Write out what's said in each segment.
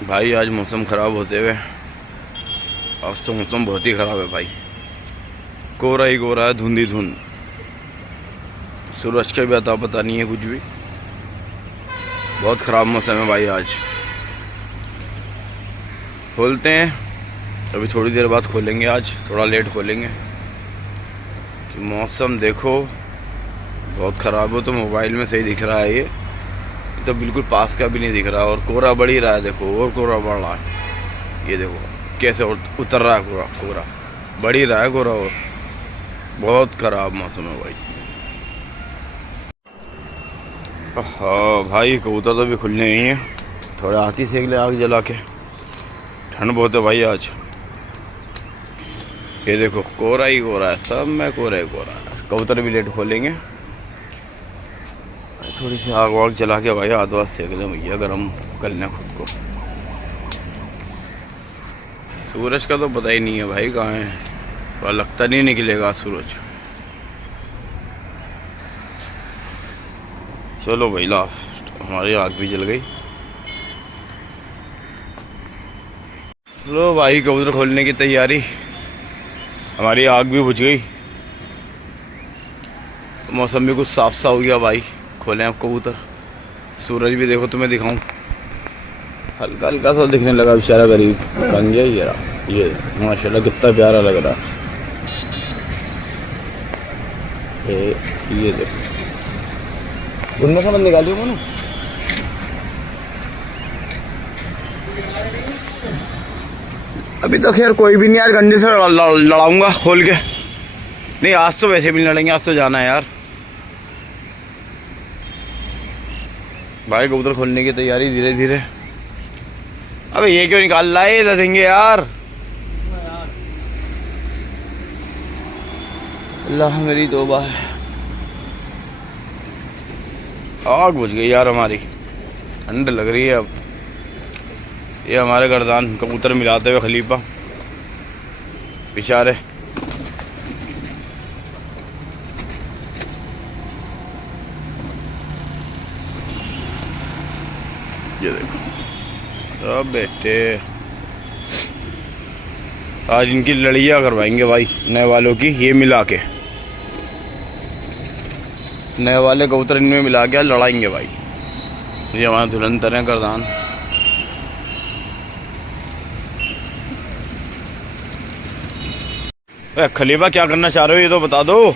भाई आज मौसम ख़राब होते हुए, आज तो मौसम बहुत ही ख़राब है भाई। कोहरा ही कोहरा है, धुंध ही धुंध। सूरज का भी अता पता नहीं है कुछ भी। बहुत ख़राब मौसम है भाई। आज खोलते हैं, अभी थोड़ी देर बाद खोलेंगे। आज थोड़ा लेट खोलेंगे कि मौसम देखो बहुत ख़राब हो। तो मोबाइल में सही दिख रहा है, ये तो बिल्कुल पास का भी नहीं दिख रहा। और कोहरा बढ़ ही रहा है, देखो और कोहरा बढ़ रहा है। ये देखो कैसे उतर रहा है कोहरा। कोहरा बढ़ ही रहा है कोहरा। और बहुत ख़राब मौसम है भाई। हाँ भाई, कबूतर तो भी खुलने नहीं है। थोड़ा आग ही सेक ले, आग जला के। ठंड बहुत है भाई आज। ये देखो कोहरा ही कोहरा है, सब में कोहरा ही कोहरा है। कबूतर भी लेट खोलेंगे। थोड़ी सी आग वाग जला के भाई हाथ वाथ सेक लें भैया, गर्म कर लें खुद को। सूरज का तो पता ही नहीं है भाई कहाँ है, पर लगता नहीं निकलेगा सूरज। चलो भाई लास्ट, हमारी आग भी जल गई। लो भाई कबूतर खोलने की तैयारी। हमारी आग भी बुझ गई, मौसम भी कुछ साफ सा हो गया भाई। खोलें आप कबूतर। सूरज भी देखो, तुम्हें दिखाऊं, हल्का हल्का सा दिखने लगा बेचारा गरीब। बन गया ही रहा। ये माशाल्लाह कितना प्यारा लग रहा है। ये देखो उनमें से मैं निकालियो मनु। अभी तो खैर कोई भी नहीं यार, गंजे से लड़ाऊंगा खोल के। नहीं आज तो वैसे भी नहीं लड़ेंगे, आज तो जाना है यार। भाई कबूतर खोलने की तैयारी धीरे धीरे। अबे ये क्यों निकाल रहा है, लदेंगे यार। अल्लाह मेरी तौबा है। आग बुझ गई यार हमारी, ठंड लग रही है अब। ये हमारे गर्दान कबूतर मिलाते हुए खलीफा बेचारे। ये देखो अब बेटे, आज इनकी लड़ियाँ करवाएंगे भाई नए वालों की। ये मिला के नए वाले कबूतर इनमें मिला के लड़ाएंगे भाई। ये हमारा धुरंधर है गर्दान। खलीफा क्या करना चाह रहे हो ये तो बता दो।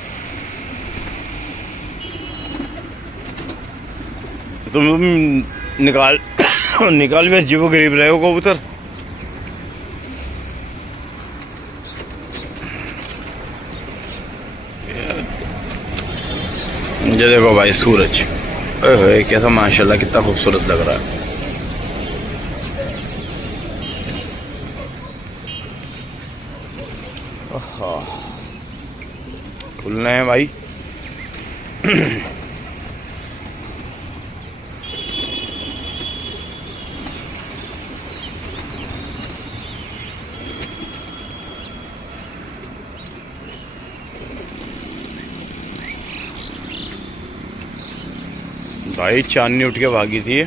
तुम निकाल निकाल में जीवो गरीब रहे हो कबूतर। ये देखो भाई सूरज, ओए कैसा माशाल्लाह कितना खूबसूरत लग रहा है। खुलने हैं भाई। भाई चांदनी उठ के भागी थी।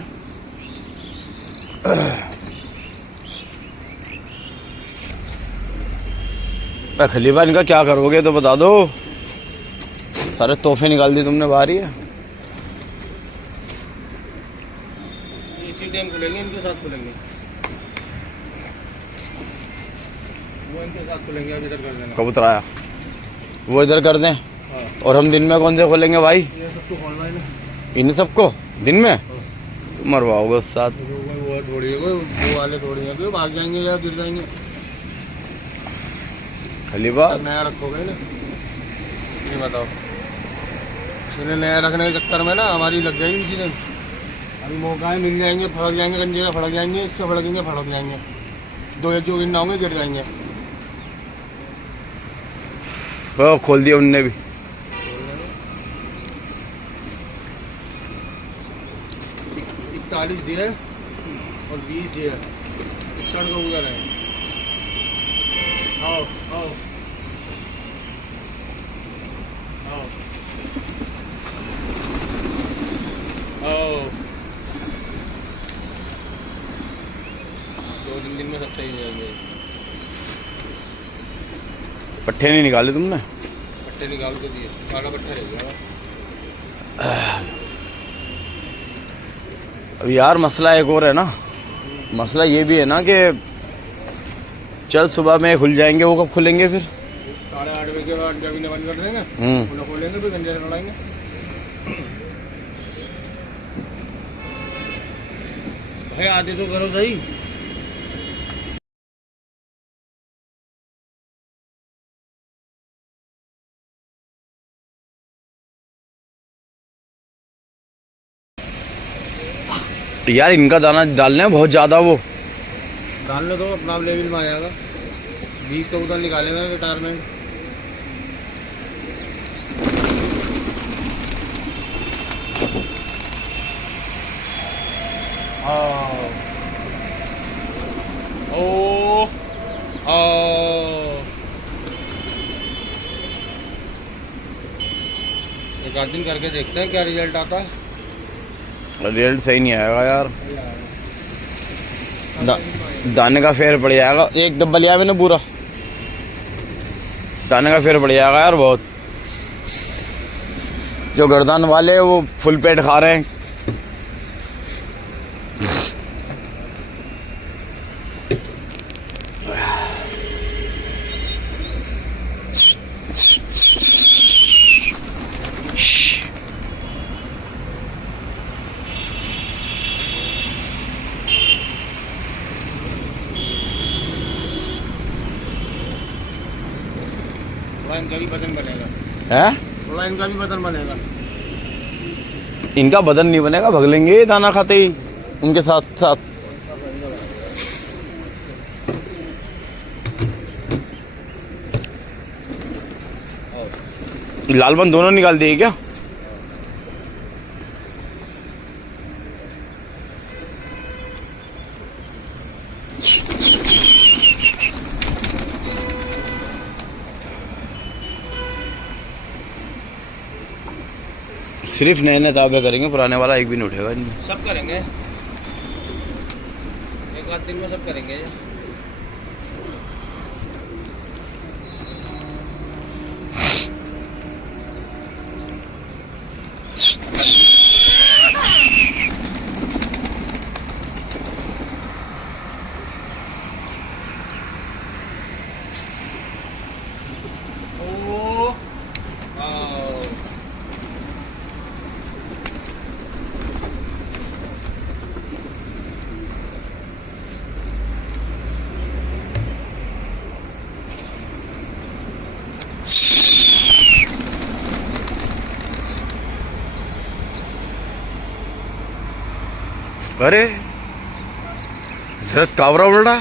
खलीफा इनका क्या करोगे तो बता दो। सारे तोहफे निकाल दिए तुमने बाहर ही है। इसी टाइम खुलेंगे, इनके साथ खुलेंगे। वो इनके साथ खुलेंगे, अब इधर कर देना। कबूतर आया, वो इधर कर दें। हाँ। और हम दिन में कौन से खोलेंगे भाई? ये सबको खोलना है ना, इन सबको दिन में तो मरवाओगे उस साथ। वो थोड़ी है, वो वाले थोड़ी है, क्यों भाग जाएंगे या गिर जाएंगे। खलीफा नया रखोगे ना, ये बताओ। इन्हें नया रखने के चक्कर में ना हमारी लग जाएगी इसी दिन। अभी मौका है, मिल जाएंगे, फड़क जाएंगे, गंजे का फड़क जाएंगे, इससे फड़केंगे, फड़क जाएंगे। दो एक जो गिरना होंगे, गिर जाएंगे। वो खोल दिया उनने भी। 41 दिए और 20 दिए, 61 का उधर है। आओ आओ आओ आओ। 2-3 दिन में सब सही हो जाएंगे। पट्टे नहीं निकाले तुमने? पट्टे निकाल के दिए, काला पट्टा रह गया। अब यार मसला एक और है ना, मसला ये भी है ना कि चल सुबह में खुल जाएंगे, वो कब खुलेंगे फिर? 8:30 बजे के बाद जमीन बंद कर देंगे, उन्हें खोलेंगे फिर गंजे से लड़ाएंगे। भाई आते तो करो सही। यार इनका दाना डालना है बहुत ज़्यादा, वो डालने दो, अपना लेवल में आ जाएगा। 20 तो उधर निकालेगा रिटायरमेंट। एक आध दिन करके देखते हैं क्या रिजल्ट आता है। रिजल्ट सही नहीं आएगा यार। दाने का फेर पड़ जाएगा। एक डब्बा लिया मैंने पूरा, दाने का फेर पड़ जाएगा यार बहुत। जो गर्दन वाले हैं वो फुल पेट खा रहे हैं। थोड़ा इनका भी वजन बनेगा। हैं? थोड़ा इनका भी वजन बनेगा। इनका बदन नहीं बनेगा, भग लेंगे दाना खाते ही उनके साथ साथ। लालबन दोनों निकाल दिए क्या? सिर्फ नए नए ताबे करेंगे, पुराने वाला एक भी नहीं उठेगा इनमें। सब करेंगे, एक आध दिन में सब करेंगे। अरे शरद कावरा उल्टा।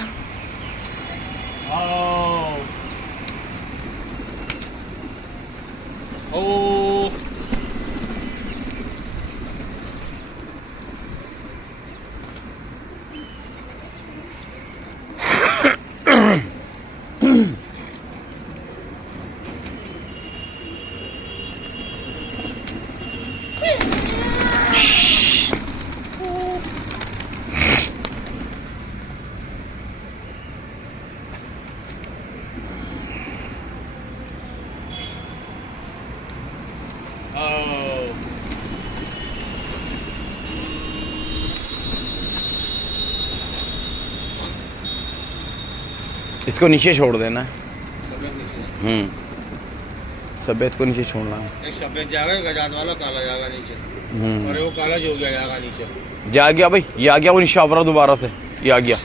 इसको नीचे छोड़ देना है। सफेद को नीचे छोड़ना है। एक सफेद जाएगा, गजात वाला काला जाएगा नीचे, और वो काला जो गया जाएगा नीचे। ये आ गया भाई, ये आ गया वो नीचे आवरा दोबारा से, ये आ गया।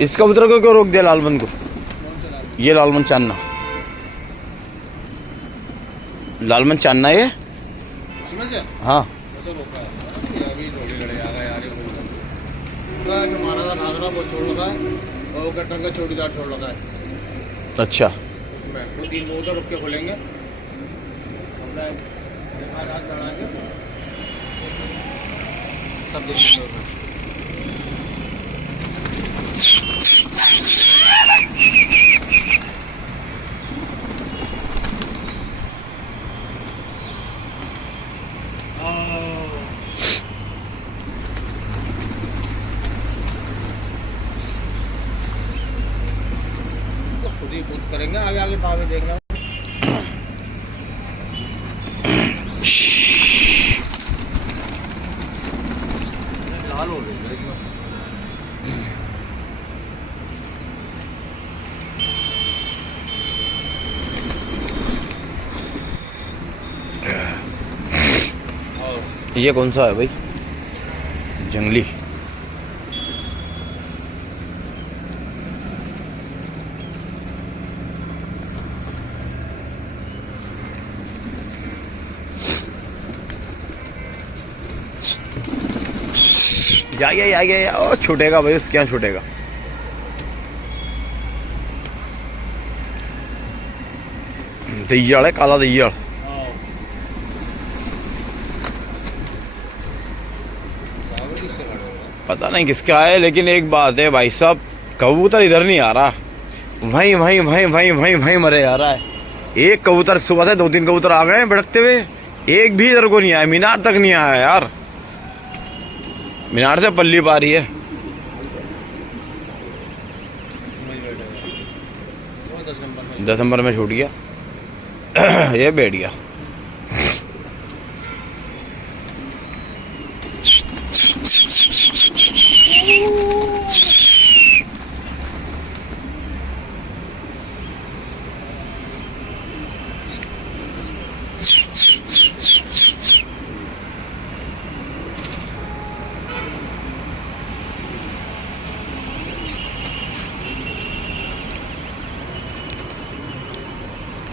इस कबूतर को क्यों रोक दिया लालमन को? ये लालमन चांदना, लालमन चांदना ये। हाँ, हाँ तो रोका है। ये अभी थोड़ी लड़े आ गया यार, ये पूरा जो मारा वाला घाघरा वो छोड़ रखा है और वो कटन का चौड़ीदार छोड़ रखा है। अच्छा मैं वो 3 मोटर रुक के खोलेंगे, अपना हाथ चढ़ाएंगे, सब देखेंगे। खुद ही खुद करेंगे, आगे आगे तावे देखना। लाल हो गई ये कौन सा है भाई? जंगली। जा गया ओ छूटेगा भाई, क्या छूटेगा। दहियाड़ है, काला दहियाड़। पता नहीं किसका है, लेकिन एक बात है भाई साहब, कबूतर इधर नहीं आ रहा, वहीं वहीं वहीं वहीं वहीं वहीं मरे आ रहा है। एक कबूतर सुबह से 2-3 कबूतर आ गए हैं भड़कते हुए, एक भी इधर को नहीं आया, मीनार तक नहीं आया यार। मीनार से पल्ली पा रही है। 10 नंबर में छूट गया। ये बैठ गया।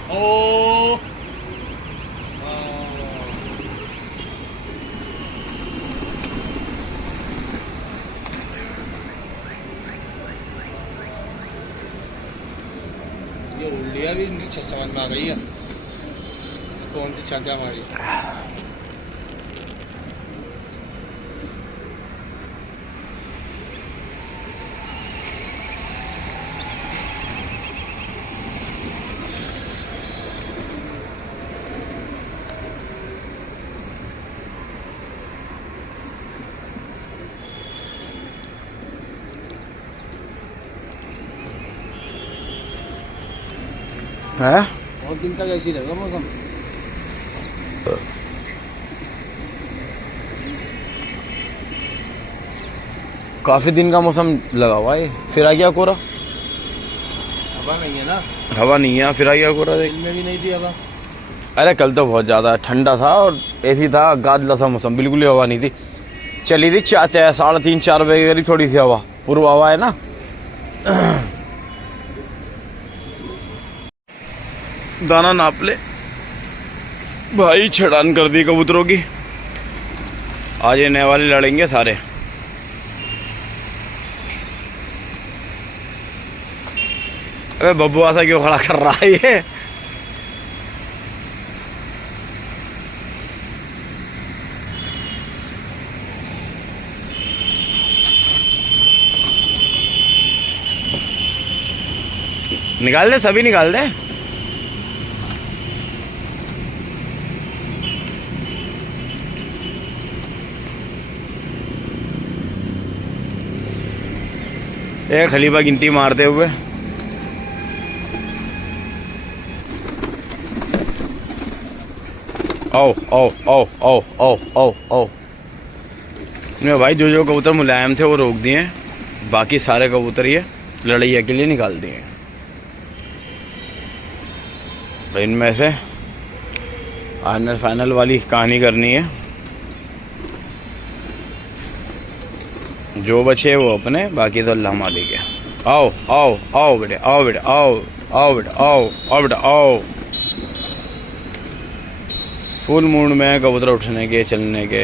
ओ ये उल्लिया भी नीचे समझ में आ गई है कौन सी छात्या हमारी। है बहुत दिन तक ऐसी रहेगा मौसम। काफी दिन का मौसम लगा हुआ है, फिर आ गया कोहरा। हवा नहीं है ना, हवा नहीं है, फिर आ गया कोहरा। देख, दिन में भी नहीं थी हवा। अरे कल तो बहुत ज़्यादा ठंडा था और ऐसी था गादला सा मौसम, बिल्कुल ही हवा नहीं थी। चली थी 3:30-4 बजे के करीब थोड़ी सी हवा, पूर्व हवा है ना। दाना नाप ले भाई, छड़ान कर दी कबूतरों की। आज ये नए वाले लड़ेंगे सारे। अबे बब्बुआ सा क्यों खड़ा कर रहा है ये? निकाल दे, सभी निकाल दे। एक खलीफा गिनती मारते हुए। आओ आओ आओ आओ आओ आओ आओ। नहीं भाई, जो जो कबूतर मुलायम थे वो रोक दिए, बाकी सारे कबूतर ये लड़ैया के लिए निकाल दिए। तो इनमें से फाइनल वाली कहानी करनी है। जो बचे वो अपने, बाकी तो अल्लाह मालिक है। आओ आओ आओ बेटे, आओ बेटे, आओ आओ बेटे, आओ आओ बेटा, आओ। फुल मूड में कबूतर उठने के, चलने के।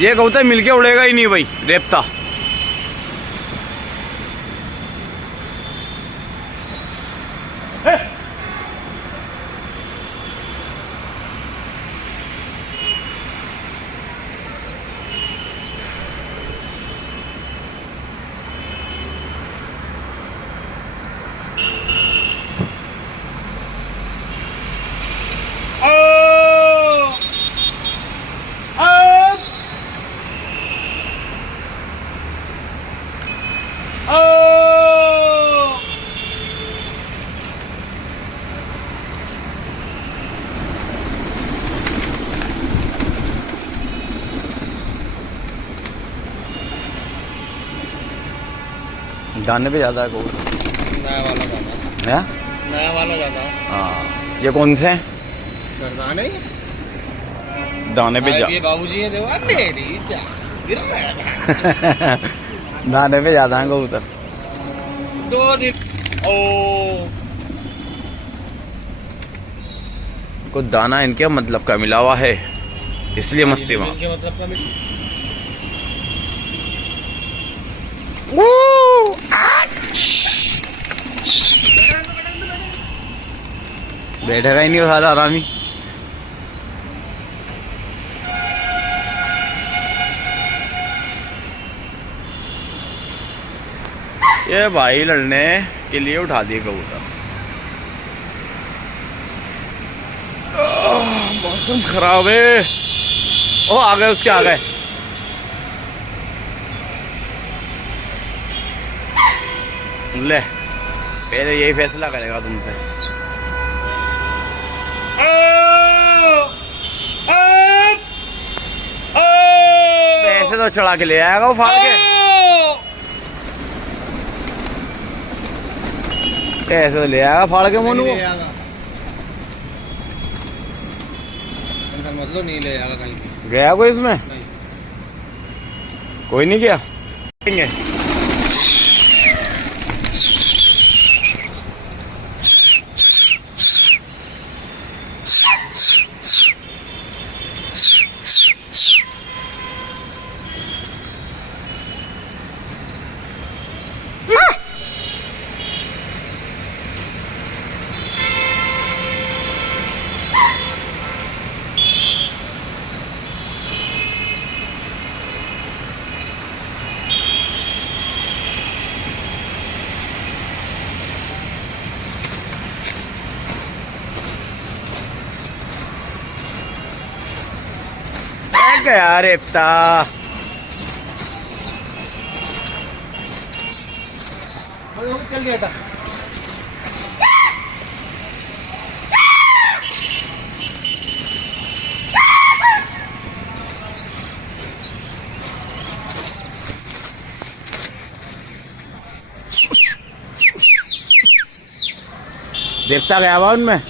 ये कबूतर मिलके उड़ेगा ही नहीं भाई, रेपता। दाने पे ज़्यादा है कबूतर। नया वाला ज़्यादा है, नया वाला ज़्यादा है। हाँ। ये कौन से हैं? दाने दाने पे ये बाबूजी है, देखो मेरी गिर रहा है। दाने पे ज़्यादा है कबूतर। 2 दिन ओ कुछ दाना इनके मतलब का मिला हुआ है, इसलिए मस्ती में। इनके मतलब का बैठेगा ही नहीं वो साला आरामी। ये भाई लड़ने के लिए उठा दिए कबूतर। मौसम खराब है। ओ आ गए, उसके आ गए। ले, पहले यही फैसला करेगा तुमसे। ऐसे तो चढ़ा के ले आएगा वो फाड़ के। ऐसे तो ले आएगा फाड़ के मोनू को। मतलब नहीं ले आएगा कहीं। गया कोई इसमें? नहीं। कोई नहीं गया। गया रेपता। चल गया था। रेपता गया हुआ उनमें।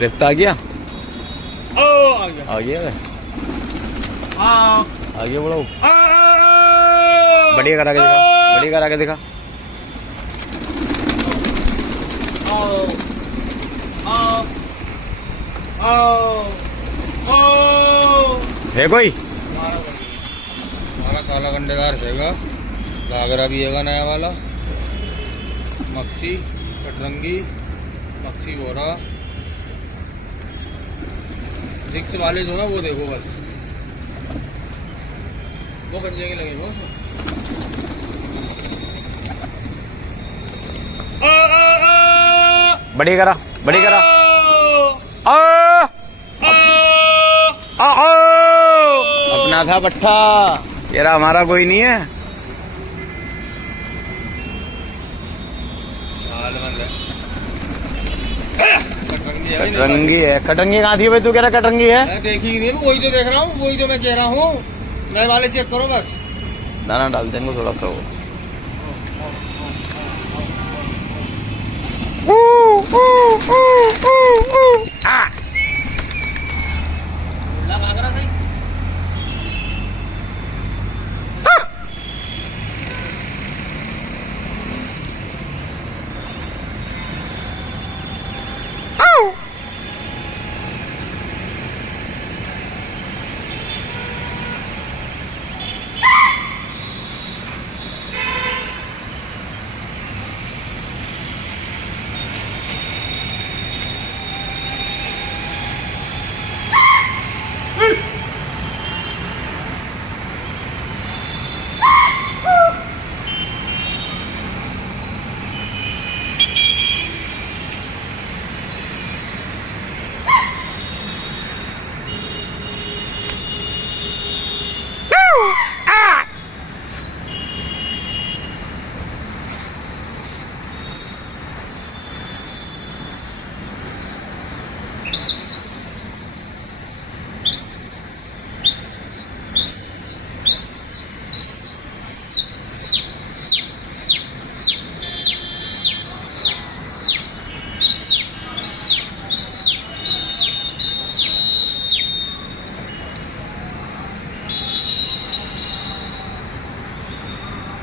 रेपता आ गया। आ गया। आ गया हाँ। आ गया बड़ा। बढ़िया करा के दिखा, बढ़िया करा के दिखा। है कोई? हमारा काला गंडेदार हैगा, घाघरा भी हैगा नया वाला, मक्सी कटरंगी, मक्सी बोरा। रिक्स वाले जो है वो देखो बस, वो गंजे के लगेगा उसमें। बड़ी करा, बड़ी करा। अपना था पट्टा, तेरा हमारा कोई नहीं है। कटरंगी है। कटरंगी कहाँ थी भाई? तू कह रहा कटरंगी है? मैं देखी नहीं, वही तो देख रहा हूँ, वही तो मैं कह रहा हूँ। नए वाले चेक करो बस। दाना डाल देंगे थोड़ा सा वो।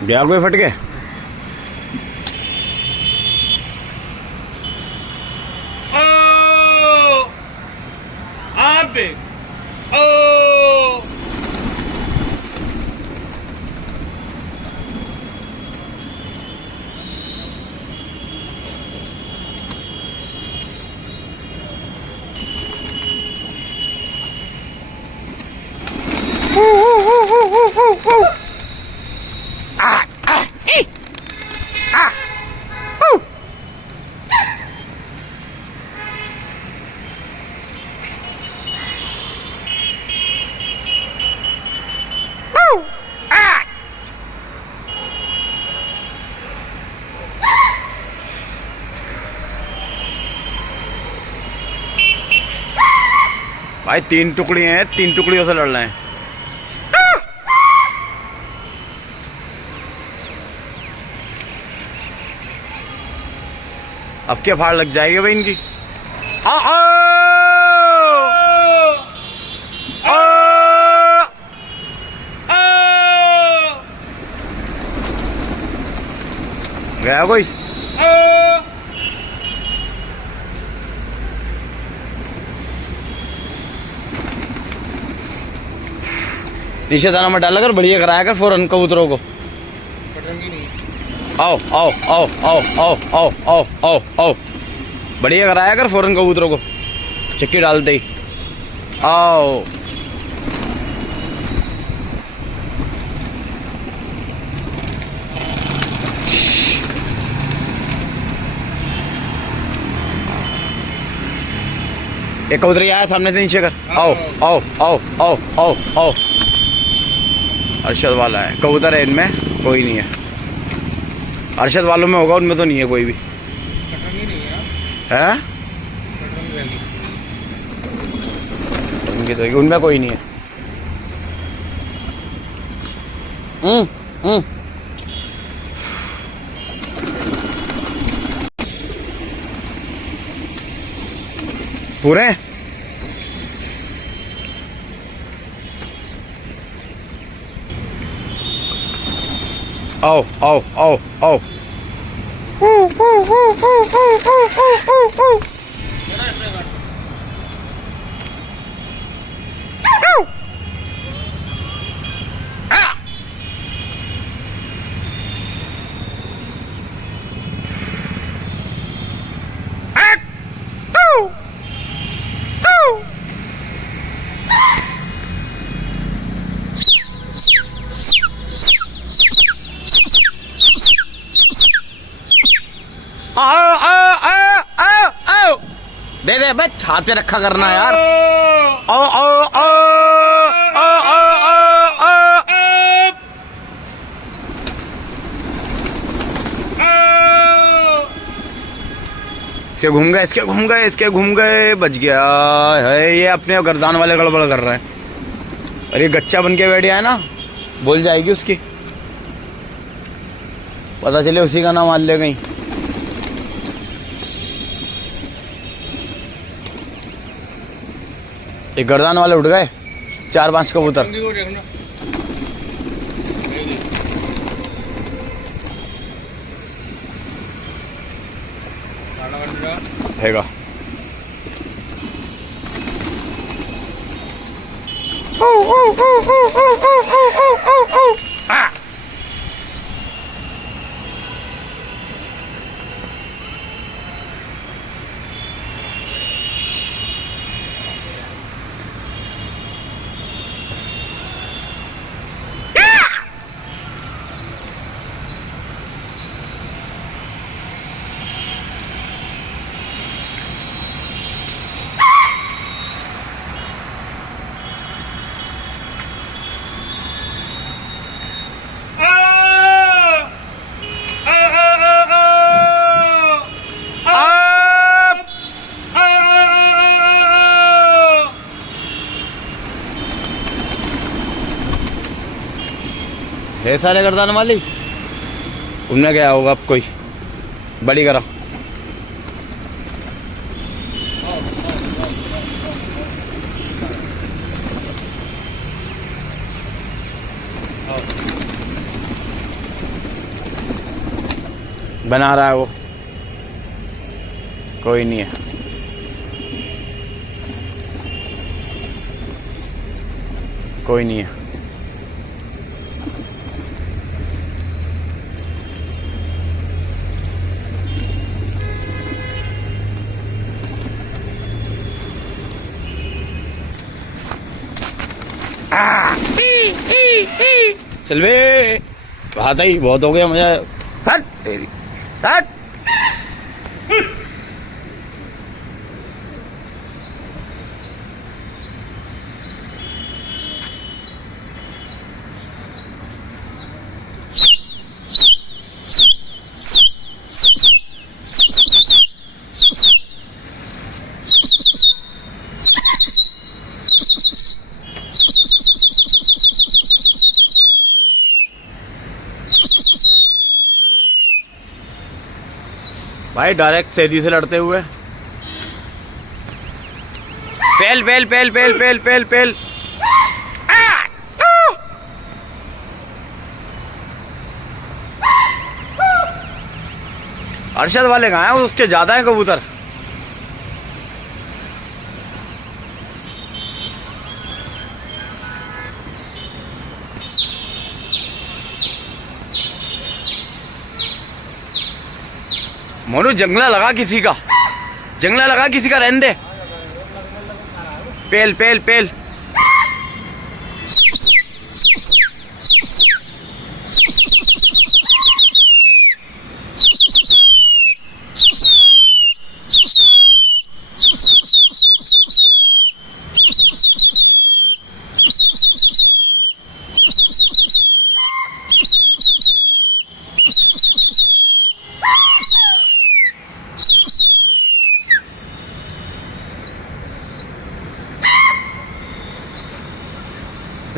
गया कोई फट के? भाई 3 टुकड़ी हैं, 3 टुकड़ियों से लड़ रहे हैं। अब क्या फाड़ लग जाएगी भाई इनकी? आ आ गया कोई? नीचे दाना मत डाला कर, बढ़िया कराया कर फौरन कबूतरों को। आओ आओ आओ आओ आओ आओ आओ आओ आओ, बढ़िया कराया कर फौरन कबूतरों को, चक्की डालते ही। आओ एक कबूतर आया सामने से, नीचे कर। आओ आओ आओ आओ आओ आओ। अरशद वाला है, कबूतर है इनमें कोई नहीं है। अरशद वालों में होगा, उनमें तो नहीं है कोई भी। है उनमें कोई नहीं है। पूरे आओ आओ आओ आओ। दे दे बे, हाथ पे रखा करना यार। आओ आओ आओ आओ आओ आओ। इसके घूम गए, इसके घूम गए, इसके घूम गए, बच गया है। ये अपने गर्दान वाले गड़बड़ कर रहे हैं। और ये गच्चा बन के बैठ गया है ना, बोल जाएगी उसकी, पता चले उसी का नाम मान ले कहीं। एक गर्दान वाले उठ गए, 4-5 कबूतर। को देखना हैगा। है सारे गर्दान वाली, घूमने गया होगा अब कोई, बड़ी करा। बना रहा है वो, कोई नहीं है। कोई नहीं है। चल बे, बात आई, बहुत हो गया मुझे। हट तेरी, हट। भाई डायरेक्ट सैदी से लड़ते हुए, पेल पेल पेल पेल पेल पेल पेल। अरशद वाले कहाँ हैं? उसके ज्यादा हैं कबूतर। मोनू जंगला लगा किसी का, जंगला लगा किसी का, रहने दे। पेल पेल पेल।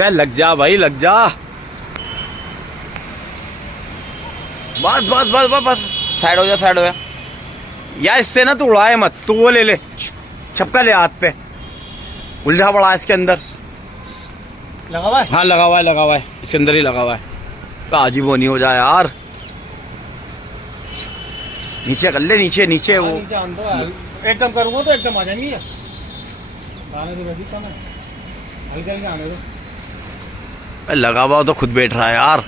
लग जा भाई, लग जा। बस बस बस बस बस, साइड हो जा, साइड हो जा यार। इससे ना तू उड़ाए मत, तू वो ले ले, छपका ले हाथ पे, उल्टा पड़ा है इसके अंदर। लगा हुआ है? हाँ लगा हुआ है, लगा हुआ है, इसके अंदर ही लगा हुआ है। काजी वो नहीं हो जाए यार, नीचे कर ले, नीचे नीचे वो। एकदम करूँगा तो एकदम आ जाएंगी। आने दो, लगा हुआ तो खुद बैठ रहा है यार।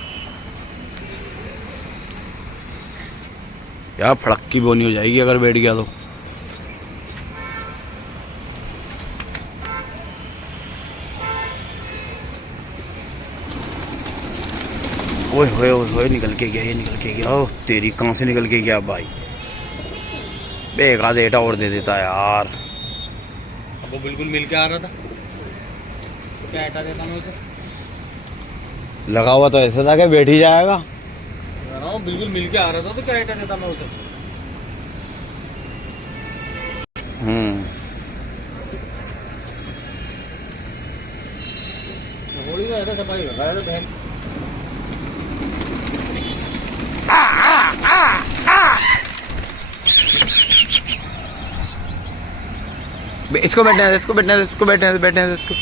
यार फड़क की बोनी हो जाएगी अगर बैठ गया तो। ओए होए ओए होए, निकल के गया, ये निकल के गया। ओह तेरी, कहाँ से निकल के गया भाई? बेगा देटा और दे देता यार। अब वो बिल्कुल मिल के आ रहा था, तो क्या हटा देता मैं उसे? लगा हुआ तो ऐसा था कि बैठ ही जाएगा। बिल्कुल मिल के आ रहा था तो क्या हटा देता मैं उसे? होली में ऐसा सफाई कर रहा है बहन। इसको बैठने दे, इसको बैठने दे, इसको बैठने दे, बैठने दे इसको।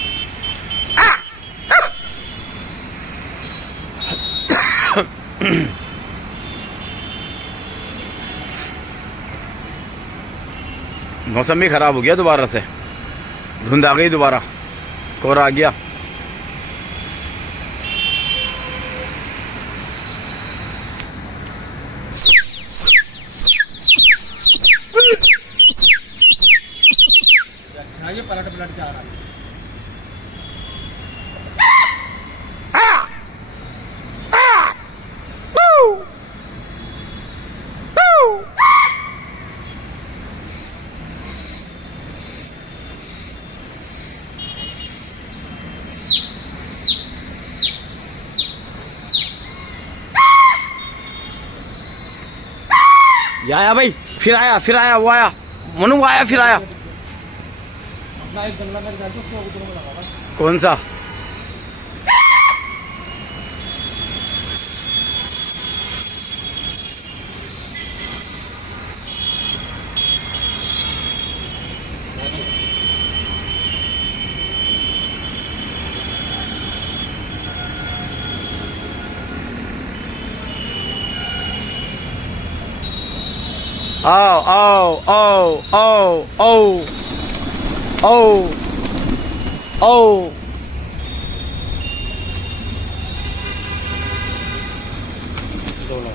मौसम भी ख़राब हो गया दोबारा से, धुंध आ गई दोबारा, कोहरा आ गया। अच्छा ये पलट पलट जा रहा है। ये आया भाई, फिर आया, वो आया, मनु आया, फिर आया। अपना एक जंगला का निकाल के उसको ऊपर में लगा दो। कौन सा? आओ आओ आओ आओ आओ आओ आओ। दोनों